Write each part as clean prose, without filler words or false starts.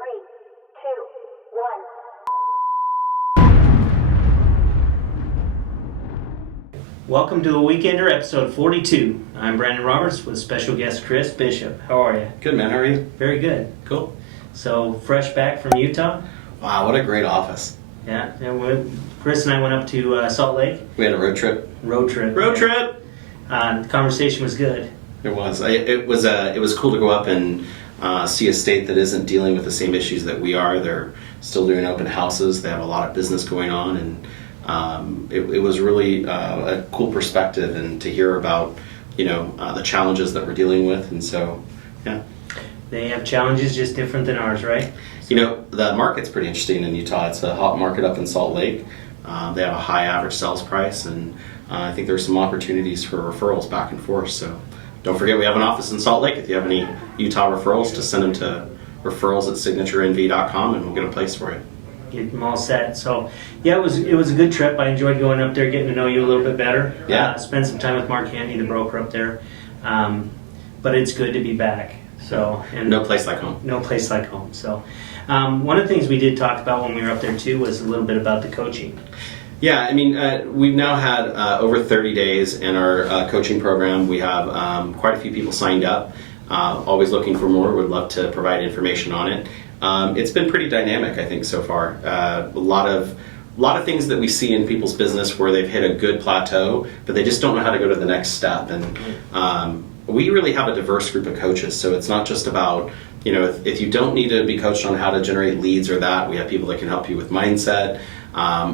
Three, two, one. Welcome to the Weekender, episode 42. I'm Brandon Roberts with special guest Chris Bishop. How are you? Good, man. How are you? Very good. Cool. So, fresh back from Utah? Wow, what a great office. Yeah. And Chris and I went up to Salt Lake. We had a road trip. Road trip. The conversation was good. It was. It was cool to go up and see a state that isn't dealing with the same issues that we are. They're still doing open houses. They have a lot of business going on, and it was really a cool perspective and to hear about the challenges that we're dealing with. And so, yeah. They have challenges just different than ours, right? The market's pretty interesting in Utah. It's a hot market up in Salt Lake. They have a high average sales price, and I think there's some opportunities for referrals back and forth. So don't forget, we have an office in Salt Lake. If you have any Utah referrals, just send them to referrals@signatureenvy.com, and we'll get a place for you. Get them all set. So, yeah, it was a good trip. I enjoyed going up there, getting to know you a little bit better. Yeah. Spent some time with Mark Handy, the broker up there. But it's good to be back. So, and No place like home. No place like home. So, one of the things we did talk about when we were up there too was a little bit about the coaching. Yeah, I mean, we've now had over 30 days in our coaching program. We have quite a few people signed up. Always looking for more. Would love to provide information on it. It's been pretty dynamic, I think, so far. A lot of things that we see in people's business where they've hit a good plateau, but they just don't know how to go to the next step. And we really have a diverse group of coaches, so it's not just about, if you don't need to be coached on how to generate leads or that, we have people that can help you with mindset.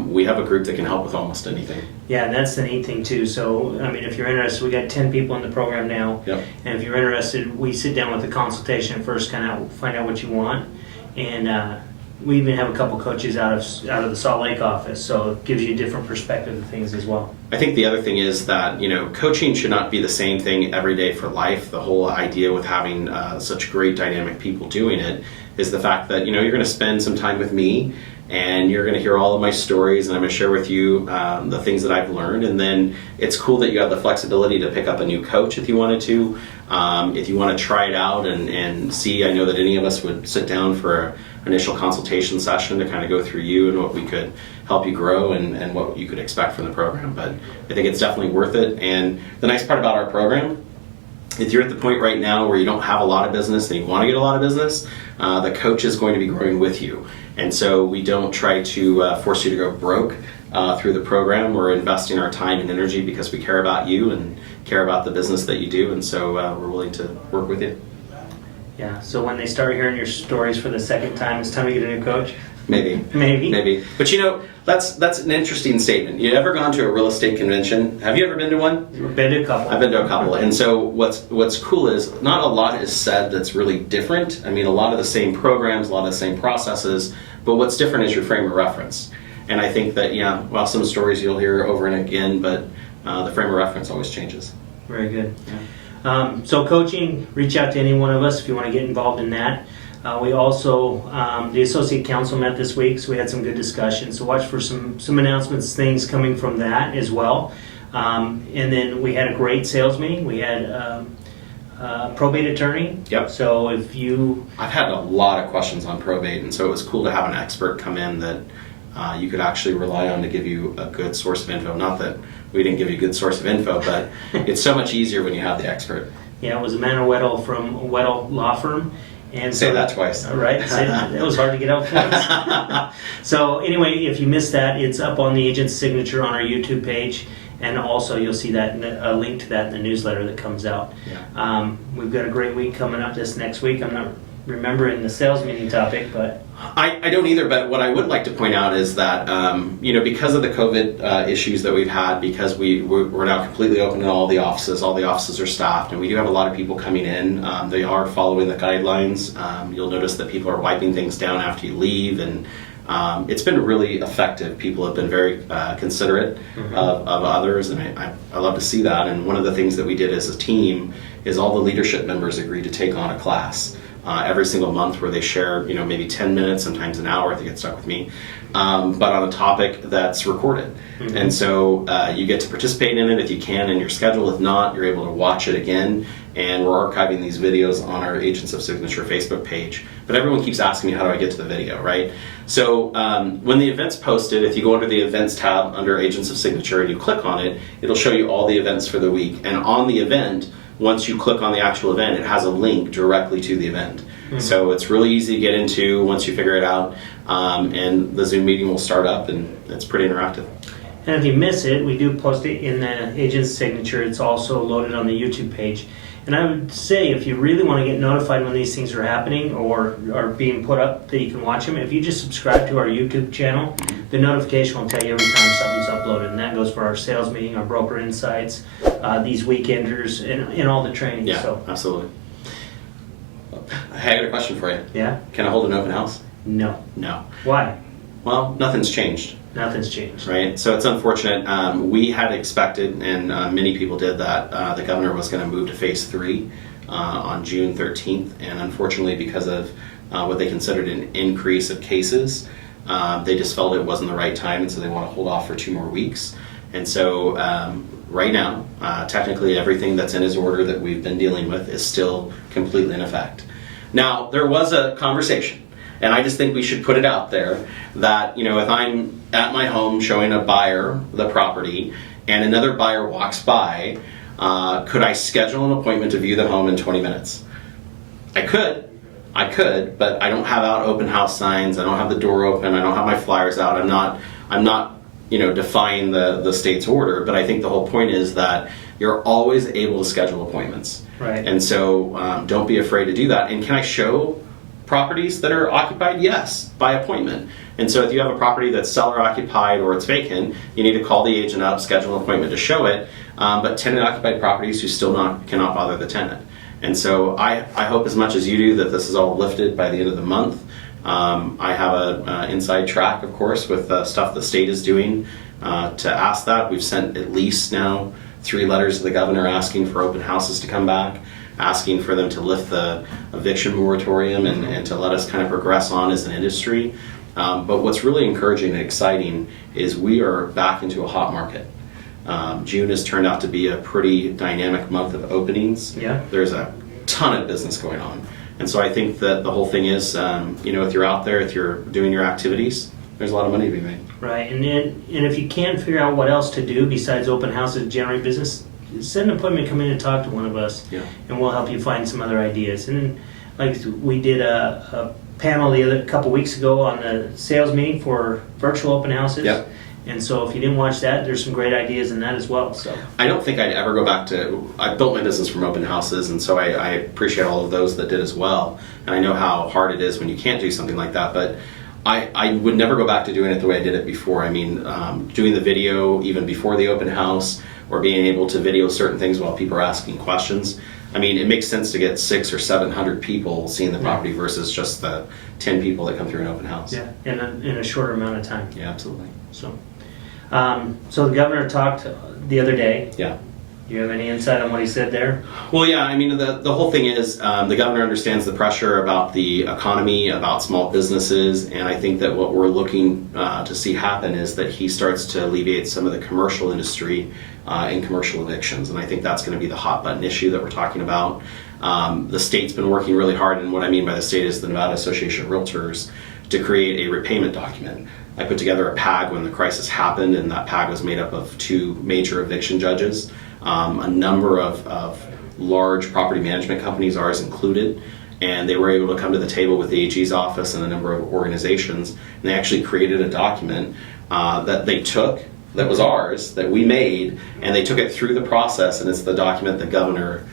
We have a group that can help with almost anything. Yeah, and that's the neat thing too. So, I mean, if you're interested, we got 10 people in the program now. Yep. And if you're interested, we sit down with a consultation first, kind of find out what you want. And we even have a couple coaches out of the Salt Lake office, so it gives you a different perspective of things as well. I think the other thing is that, coaching should not be the same thing every day for life. The whole idea with having such great dynamic people doing it is the fact that, you're going to spend some time with me, and you're going to hear all of my stories, and I'm going to share with you the things that I've learned. And then it's cool that you have the flexibility to pick up a new coach if you wanted to. If you want to try it out and see, I know that any of us would sit down for an initial consultation session to kind of go through you and what we could help you grow and what you could expect from the program. But I think it's definitely worth it. And the nice part about our program, if you're at the point right now where you don't have a lot of business and you want to get a lot of business, the coach is going to be growing with you. And so we don't try to force you to go broke through the program. We're investing our time and energy because we care about you and care about the business that you do. And so we're willing to work with you. Yeah, so when they start hearing your stories for the second time, it's time to get a new coach? Maybe. But that's an interesting statement. You ever gone to a real estate convention? Have you ever been to one? I've been to a couple. I've been to a couple. And so what's cool is not a lot is said that's really different. I mean, a lot of the same programs, a lot of the same processes, but what's different is your frame of reference. And I think that, some stories you'll hear over and again, but the frame of reference always changes. Very good. Yeah. So coaching, reach out to any one of us if you want to get involved in that. We also, the Associate Council met this week, so we had some good discussions. So watch for some announcements, things coming from that as well. And then we had a great sales meeting. We had a probate attorney. Yep. So I've had a lot of questions on probate, and so it was cool to have an expert come in that you could actually rely on to give you a good source of info. Not that we didn't give you a good source of info, but it's so much easier when you have the expert. Yeah, it was Amanda Weddle from Weddle Law Firm. And say that twice. Right, it was hard to get out twice. So anyway, if you missed that, it's up on the agent's signature on our YouTube page, and also you'll see that a link to that in the newsletter that comes out. Yeah. We've got a great week coming up this next week. I'm not remembering the sales meeting topic, but I don't either, but what I would like to point out is that, because of the COVID issues that we've had, because we're now completely open in all the offices are staffed, and we do have a lot of people coming in. They are following the guidelines. You'll notice that people are wiping things down after you leave, and it's been really effective. People have been very considerate of others, and I love to see that. And one of the things that we did as a team is all the leadership members agreed to take on a class. every single month where they share, maybe 10 minutes, sometimes an hour if they get stuck with me, but on a topic that's recorded. Mm-hmm. And so you get to participate in it if you can in your schedule. If not, you're able to watch it again. And we're archiving these videos on our Agents of Signature Facebook page. But everyone keeps asking me, how do I get to the video, right? So when the event's posted, if you go under the Events tab under Agents of Signature and you click on it, it'll show you all the events for the week. And on the event, once you click on the actual event, it has a link directly to the event. Mm-hmm. So it's really easy to get into once you figure it out. And the Zoom meeting will start up, and it's pretty interactive. And if you miss it, we do post it in the Agent's Signature. It's also loaded on the YouTube page. And I would say if you really want to get notified when these things are happening or are being put up that you can watch them, if you just subscribe to our YouTube channel, the notification will tell you every time something's uploaded. And that goes for our sales meeting, our broker insights, these weekenders, and all the training. Yeah, so. Absolutely. Hey, I got a question for you. Yeah? Can I hold an open house? No. No. Why? Well, nothing's changed. Nothing's changed. Right? So it's unfortunate. We had expected, and many people did, that the governor was going to move to phase 3 on June 13th. And unfortunately, because of what they considered an increase of cases, they just felt it wasn't the right time, and so they want to hold off for 2 more weeks. And so right now, technically everything that's in his order that we've been dealing with is still completely in effect. Now, there was a conversation, and I just think we should put it out there that, if I'm at my home showing a buyer the property and another buyer walks by, could I schedule an appointment to view the home in 20 minutes? I could, but I don't have out open house signs. I don't have the door open. I don't have my flyers out. I'm not defying the state's order, but I think the whole point is that you're always able to schedule appointments. Right. And so don't be afraid to do that. And can I show properties that are occupied? Yes, by appointment. And so if you have a property that's seller occupied or it's vacant, you need to call the agent up, schedule an appointment to show it. But tenant occupied properties, you still cannot bother the tenant. And so I hope as much as you do that this is all lifted by the end of the month. I have an inside track, of course, with stuff the state is doing to ask that. We've sent at least now 3 letters to the governor asking for open houses to come back, asking for them to lift the eviction moratorium and to let us kind of progress on as an industry. But what's really encouraging and exciting is we are back into a hot market. June has turned out to be a pretty dynamic month of openings. Yeah. There's a ton of business going on. And so I think that the whole thing is, if you're out there, if you're doing your activities, there's a lot of money to be made. Right, and if you can't figure out what else to do besides open houses to generate business, set an appointment, come in and talk to one of us, and we'll help you find some other ideas. And like we did a panel a couple weeks ago on the sales meeting for virtual open houses. Yep. And so if you didn't watch that, there's some great ideas in that as well. So I don't think I'd ever go back to. I built my business from open houses, and so I appreciate all of those that did as well. And I know how hard it is when you can't do something like that, but I would never go back to doing it the way I did it before. I mean, doing the video even before the open house, or being able to video certain things while people are asking questions. I mean, it makes sense to get 600 or 700 people seeing the property versus just the 10 people that come through an open house. yeah, in a shorter amount of time. Yeah, absolutely. So the governor talked the other day. Yeah. Do you have any insight on what he said there? Well, yeah, I mean, the whole thing is the governor understands the pressure about the economy, about small businesses, and I think that what we're looking to see happen is that he starts to alleviate some of the commercial industry and commercial evictions, and I think that's going to be the hot button issue that we're talking about. The state's been working really hard, and what I mean by the state is the Nevada Association of Realtors, to create a repayment document. I put together a PAG when the crisis happened, and that PAG was made up of 2 major eviction judges, a number of large property management companies, ours included, and they were able to come to the table with the AG's office and a number of organizations, and they actually created a document that they took, that was ours, that we made, and they took it through the process, and it's the document the governor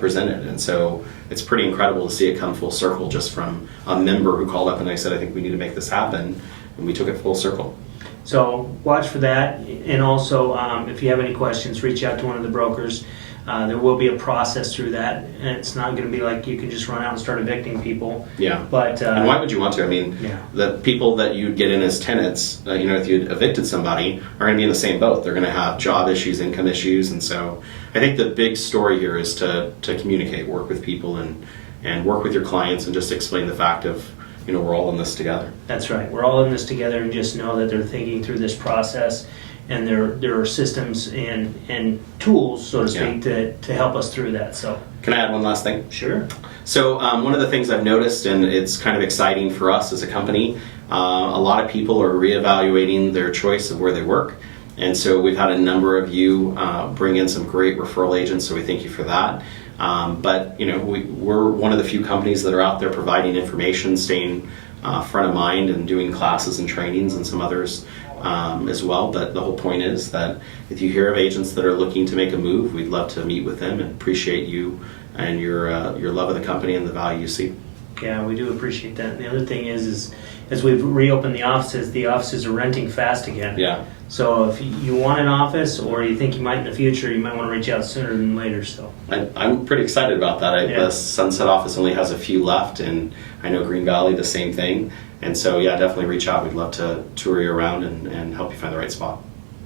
presented. And so it's pretty incredible to see it come full circle just from a member who called up and I said, I think we need to make this happen, and we took it full circle. So watch for that, and also if you have any questions, reach out to one of the brokers. There will be a process through that, and it's not going to be like you can just run out and start evicting people. Yeah. But and why would you want to? I mean, the people that you'd get in as tenants, if you'd evicted somebody, are going to be in the same boat. They're going to have job issues, income issues, and so I think the big story here is to communicate, work with people, and and work with your clients and just explain the fact of, we're all in this together. That's right. We're all in this together, and just know that they're thinking through this process, and there are systems and tools, so to speak, to help us through that. So, can I add one last thing? sure. So one of the things I've noticed, and it's kind of exciting for us as a company, a lot of people are reevaluating their choice of where they work. And so we've had a number of you bring in some great referral agents, so we thank you for that. But we're one of the few companies that are out there providing information, staying front of mind, and doing classes and trainings, and some others as well. But the whole point is that if you hear of agents that are looking to make a move, we'd love to meet with them and appreciate you and your love of the company and the value you see. Yeah, we do appreciate that. And the other thing is as we've reopened the offices are renting fast again. Yeah. So if you want an office, or you think you might in the future, you might want to reach out sooner than later. So I'm pretty excited about that. Yeah. The Sunset office only has a few left, and I know Green Valley the same thing. And so yeah, definitely reach out. We'd love to tour you around and help you find the right spot.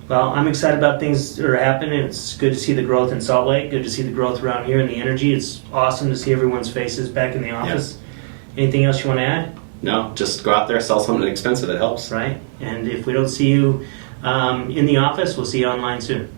Well, I'm excited about things that are happening. It's good to see the growth in Salt Lake. Good to see the growth around here and the energy. It's awesome to see everyone's faces back in the office. Anything else you want to add? No, just go out there, sell something expensive. It helps. Right. And if we don't see you in the office, we'll see you online soon.